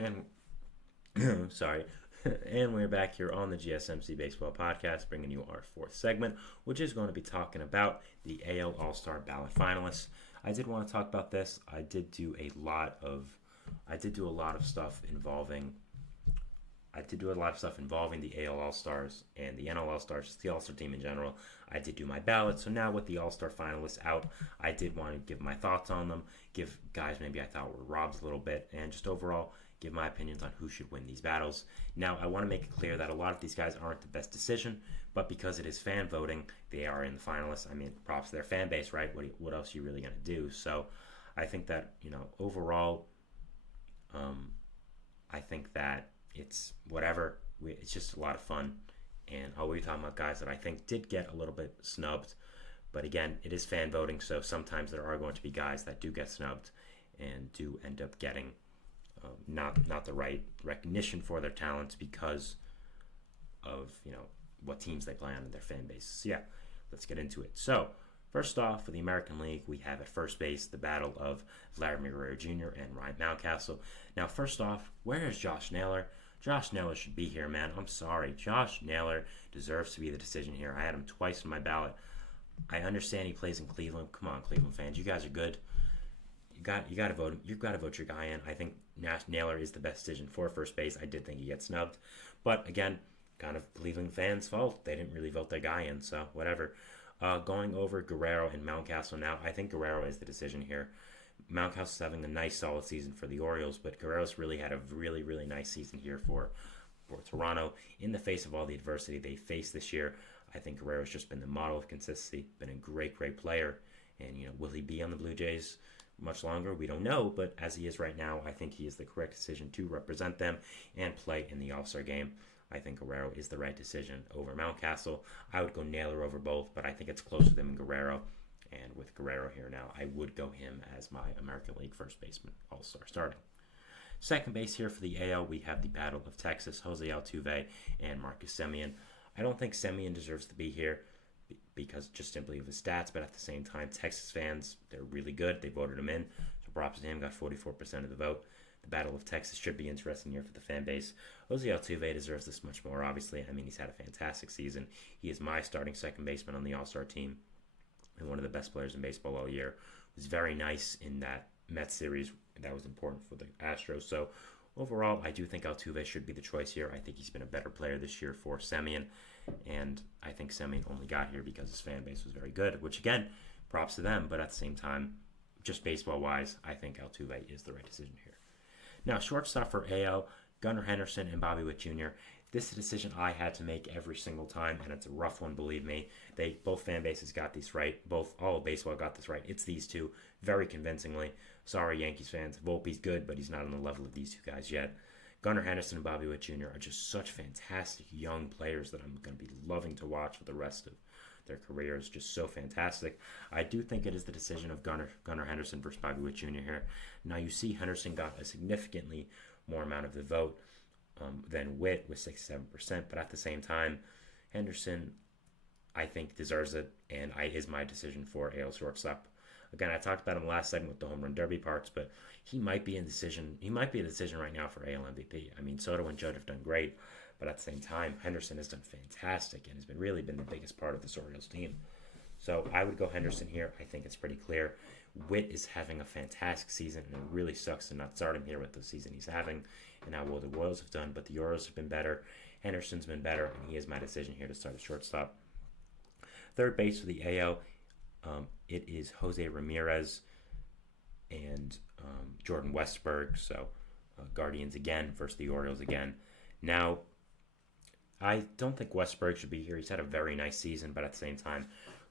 And sorry, and we're back here on the GSMC Baseball Podcast, bringing you our fourth segment, which is going to be talking about the AL All-Star ballot finalists. I did want to talk about this. I did do a lot of stuff involving. I did do a lot of stuff involving the AL All-Stars and the NL All-Stars, just the All-Star team in general. I did do my ballot, so now with the All-Star finalists out, I did want to give my thoughts on them, give guys maybe I thought were robbed a little bit, and just overall give my opinions on who should win these battles. Now, I want to make it clear that a lot of these guys aren't the best decision, but because it is fan voting, they are in the finalists. I mean, props to their fan base, right? What else are you really going to do? So I think that, overall, I think that it's whatever. It's just a lot of fun. And I'll be talking about guys that I think did get a little bit snubbed. But again, it is fan voting, so sometimes there are going to be guys that do get snubbed and do end up getting not the right recognition for their talents because of what teams they play on in their fan base. So yeah, let's get into it. So first off, for the American League, we have at first base the battle of Vladimir Guerrero Jr. and Ryan Mountcastle. Now, first off, where is Josh Naylor? Josh Naylor should be here, man. I'm sorry. Josh Naylor deserves to be the decision here. I had him twice in my ballot. I understand he plays in Cleveland. Come on, Cleveland fans. You guys are good. You got to vote him. You've got to vote your guy in. I think Naylor is the best decision for first base. I did think he gets snubbed. But again, kind of Cleveland fans' fault. They didn't really vote their guy in, so whatever. Going over Guerrero and Mountcastle now, I think Guerrero is the decision here. Mountcastle's having a nice, solid season for the Orioles, but Guerrero's really had a really, really nice season here for Toronto. In the face of all the adversity they faced this year, I think Guerrero's just been the model of consistency, been a great, great player. And, will he be on the Blue Jays much longer? We don't know, but as he is right now, I think he is the correct decision to represent them and play in the All-Star game. I think Guerrero is the right decision over Mountcastle. I would go Naylor over both, but I think it's close with him and Guerrero. And with Guerrero here now, I would go him as my American League first baseman All-Star starting. Second base here for the AL, we have the Battle of Texas, Jose Altuve and Marcus Semien. I don't think Semien deserves to be here because just simply of his stats, but at the same time, Texas fans, they're really good. They voted him in, so props to him, got 44% of the vote. The Battle of Texas should be interesting here for the fan base. Jose Altuve deserves this much more, obviously. I mean, he's had a fantastic season. He is my starting second baseman on the All-Star team and one of the best players in baseball all year. Was very nice in that Mets series. That was important for the Astros. So overall, I do think Altuve should be the choice here. I think he's been a better player this year for Semien, and I think Semien only got here because his fan base was very good, which again, props to them, but at the same time, just baseball-wise, I think Altuve is the right decision here. Now, shortstop for AL, Gunnar Henderson and Bobby Witt Jr. This is a decision I had to make every single time, and it's a rough one, believe me. Both fan bases got this right. All of baseball got this right. It's these two, very convincingly. Sorry, Yankees fans. Volpe's good, but he's not on the level of these two guys yet. Gunnar Henderson and Bobby Witt Jr. are just such fantastic young players that I'm going to be loving to watch for the rest of their careers. Just so fantastic. I do think it is the decision of Gunnar Henderson versus Bobby Witt Jr. here. Now, you see Henderson got a significantly more amount of the vote than Witt with 67%, but at the same time, Henderson, I think, deserves it, and is my decision for AL shortstop. Again, I talked about him last segment with the home run derby parts, but he might be in decision. He might be a decision right now for AL MVP. I mean, Soto and Judd have done great, but at the same time, Henderson has done fantastic and has really been the biggest part of this Orioles team. So I would go Henderson here. I think it's pretty clear. Witt is having a fantastic season, and it really sucks to not start him here with the season he's having and how well the Royals have done, but the Orioles have been better. Henderson's been better, and he is my decision here to start at shortstop. Third base for the AL, it is Jose Ramirez and Jordan Westburg. So Guardians again versus the Orioles again. Now, I don't think Westburg should be here. He's had a very nice season, but at the same time,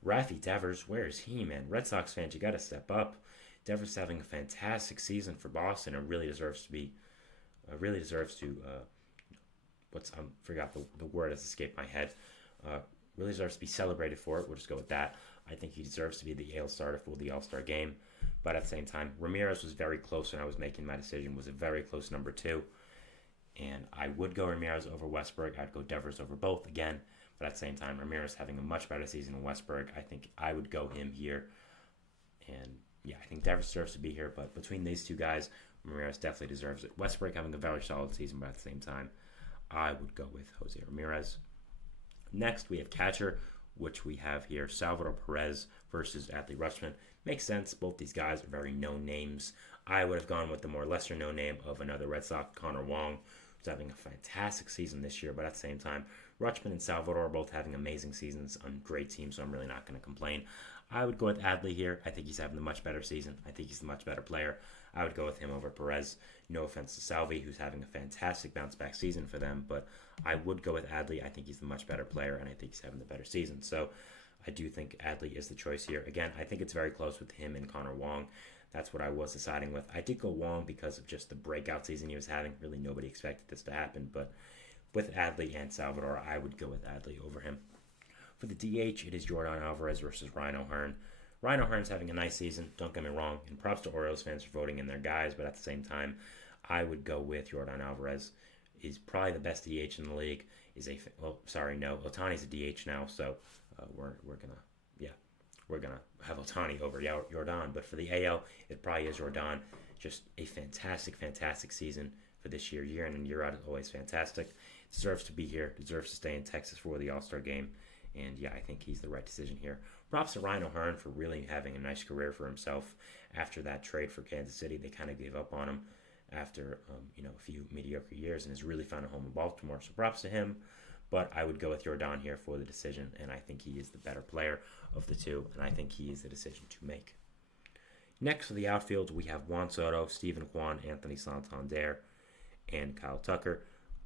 Rafi Devers, where is he, man? Red Sox fans, you got to step up. Devers having a fantastic season for Boston and really deserves to be, forgot the word has escaped my head. Really deserves to be celebrated for it. We'll just go with that. I think he deserves to be the AL starter for the All-Star game. But at the same time, Ramirez was very close when I was making my decision, was a very close number 2. And I would go Ramirez over Westburg. I'd go Devers over both again. But at the same time, Ramirez having a much better season than Westburg. I think I would go him here. And yeah, I think Devers deserves to be here. But between these two guys, Ramirez definitely deserves it. Westbrook having a very solid season, but at the same time, I would go with Jose Ramirez. Next, we have catcher, which we have here Salvador Perez versus Adley Rutschman. Makes sense. Both these guys are very known names. I would have gone with the more lesser known name of another Red Sox, Connor Wong, who's having a fantastic season this year, but at the same time, Rutschman and Salvador are both having amazing seasons on great teams, so I'm really not going to complain. I would go with Adley here. I think he's having a much better season. I think he's a much better player. I would go with him over Perez. No offense to Salvi, who's having a fantastic bounce-back season for them, but I would go with Adley. I think he's the much better player, and I think he's having the better season. So I do think Adley is the choice here. Again, I think it's very close with him and Connor Wong. That's what I was deciding with. I did go Wong because of just the breakout season he was having. Really, nobody expected this to happen, but with Adley and Salvador, I would go with Adley over him. For the DH, it is Jordan Alvarez versus Ryan O'Hearn. Ryan O'Hearn's having a nice season, don't get me wrong, and props to Orioles fans for voting in their guys, but at the same time, I would go with Jordan Alvarez. He's probably the best DH in the league. Ohtani's a DH now, so we're gonna have Ohtani over Jordan. But for the AL, it probably is Jordan. Just a fantastic season for this year in and year out is always fantastic. Deserves to be here. Deserves to stay in Texas for the All-Star game. And yeah, I think he's the right decision here. Props to Ryan O'Hearn for really having a nice career for himself after that trade for Kansas City. They kind of gave up on him after a few mediocre years and has really found a home in Baltimore. So props to him. But I would go with Jordan here for the decision, and I think he is the better player of the two, and I think he is the decision to make. Next for the outfield, we have Juan Soto, Steven Kwan, Anthony Santander, and Kyle Tucker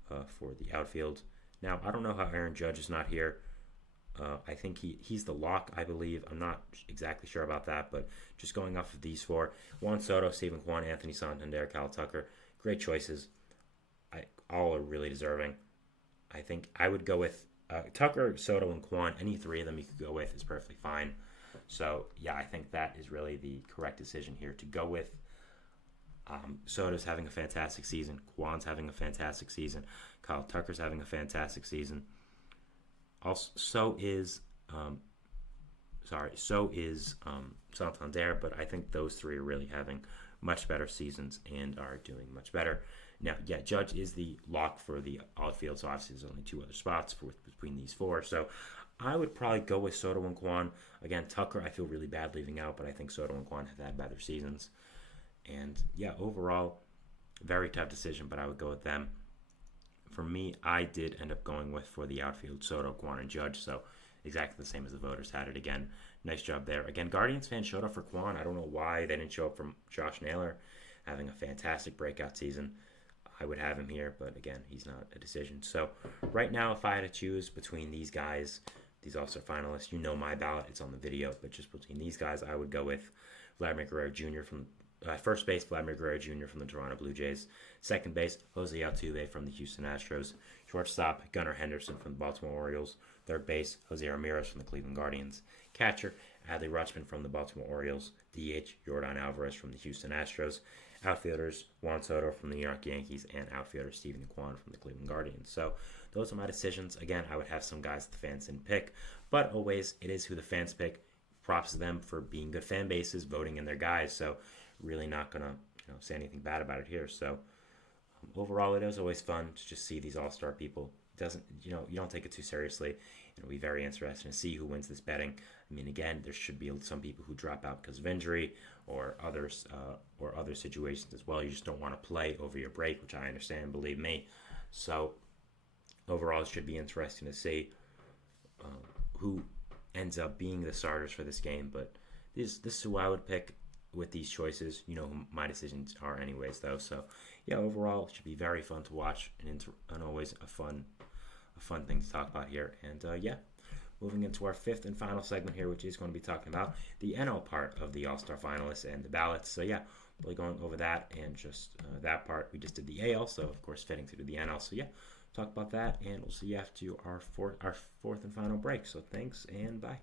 for the outfield. Now, I don't know how Aaron Judge is not here. I think he's the lock, I believe. I'm not exactly sure about that, but just going off of these four, Juan Soto, Steven Kwan, Anthony Santander, Kyle Tucker, great choices. All are really deserving. I think I would go with Tucker, Soto, and Kwan. Any three of them you could go with is perfectly fine. So, yeah, I think that is really the correct decision here to go with. Soto's having a fantastic season. Kwan's having a fantastic season. Kyle Tucker's having a fantastic season. Also, so is Santander, but I think those three are really having much better seasons and are doing much better. Now, yeah, Judge is the lock for the outfield, so obviously there's only two other spots between these four. So I would probably go with Soto and Kwan. Again, Tucker, I feel really bad leaving out, but I think Soto and Kwan have had better seasons. And, yeah, overall, very tough decision, but I would go with them. For me, I did end up going with, for the outfield, Soto, Kwan, and Judge, so exactly the same as the voters had it. Again, nice job there. Again, Guardians fans showed up for Kwan. I don't know why they didn't show up for Josh Naylor, having a fantastic breakout season. I would have him here, but again, he's not a decision. So right now, if I had to choose between these guys, these All-Star finalists, you know my ballot. It's on the video, but just between these guys, I would go with Vladimir Guerrero Jr. from first base, Vladimir Guerrero Jr. from the Toronto Blue Jays. Second base, Jose Altuve from the Houston Astros. Shortstop, Gunnar Henderson from the Baltimore Orioles. Third base, Jose Ramirez from the Cleveland Guardians. Catcher, Adley Rutschman from the Baltimore Orioles. DH, Jordan Alvarez from the Houston Astros. Outfielders, Juan Soto from the New York Yankees, and outfielder Steven Kwan from the Cleveland Guardians. So those are my decisions. Again, I would have some guys the fans didn't pick, but always it is who the fans pick. Props to them for being good fan bases, voting in their guys. So really not going to say anything bad about it here. So overall, it is always fun to just see these all-star people. You don't take it too seriously. It'll be very interesting to see who wins this betting. I mean, again, there should be some people who drop out because of injury or others or other situations as well. You just don't want to play over your break, which I understand, believe me. So overall, it should be interesting to see who ends up being the starters for this game. But this is who I would pick with these choices. You know who my decisions are anyways, though. So yeah, overall, it should be very fun to watch and always a fun thing to talk about here. And yeah, moving into our fifth and final segment here, which is going to be talking about the NL part of the All-Star finalists and the ballots. So yeah, we'll be going over that and just that part. We just did the AL, so of course fitting to do the NL. So yeah, talk about that, and we'll see you after our fourth and final break. So thanks, and bye.